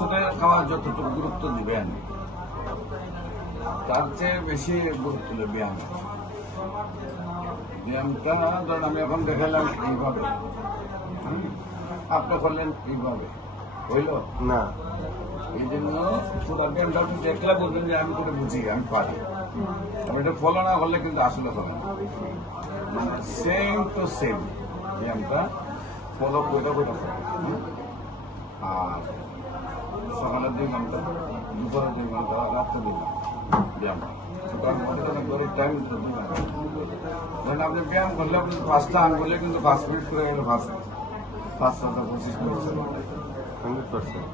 ওষুধে খাওয়া যতটুকু গুরুত্ব দিবেন তার চেয়ে বেশি গুরুত্ব দেবে ব্যায়াম। ব্যায়ামটা ধরেন আমি এখন দেখালাম এইভাবে, আপনি করলেন এইভাবে, হইল না। এই জন্য পুরো ব্যায়ামটা আপনি দেখলে বলবেন যে আমি করে বুঝি, আমি পারি। আমি এটা ফলো না করলে কিন্তু আসলে হবে না। সেম টু সেম ব্যায়ামটা ফলো করে করে আর সকালে 2 ঘন্টা, দুপুরে 2 ঘন্টা, রাত্রে 2 ঘন্টা ব্যায়াম। সুতরাং বডিতে টাইম দিতে 2 ঘন্টা। ধরেন আপনি ব্যায়াম করলে আপনি 5টা আঙ্গুলে কিন্তু 5 মিনিট করে গেলে 5 5 25 মিনিট 100%।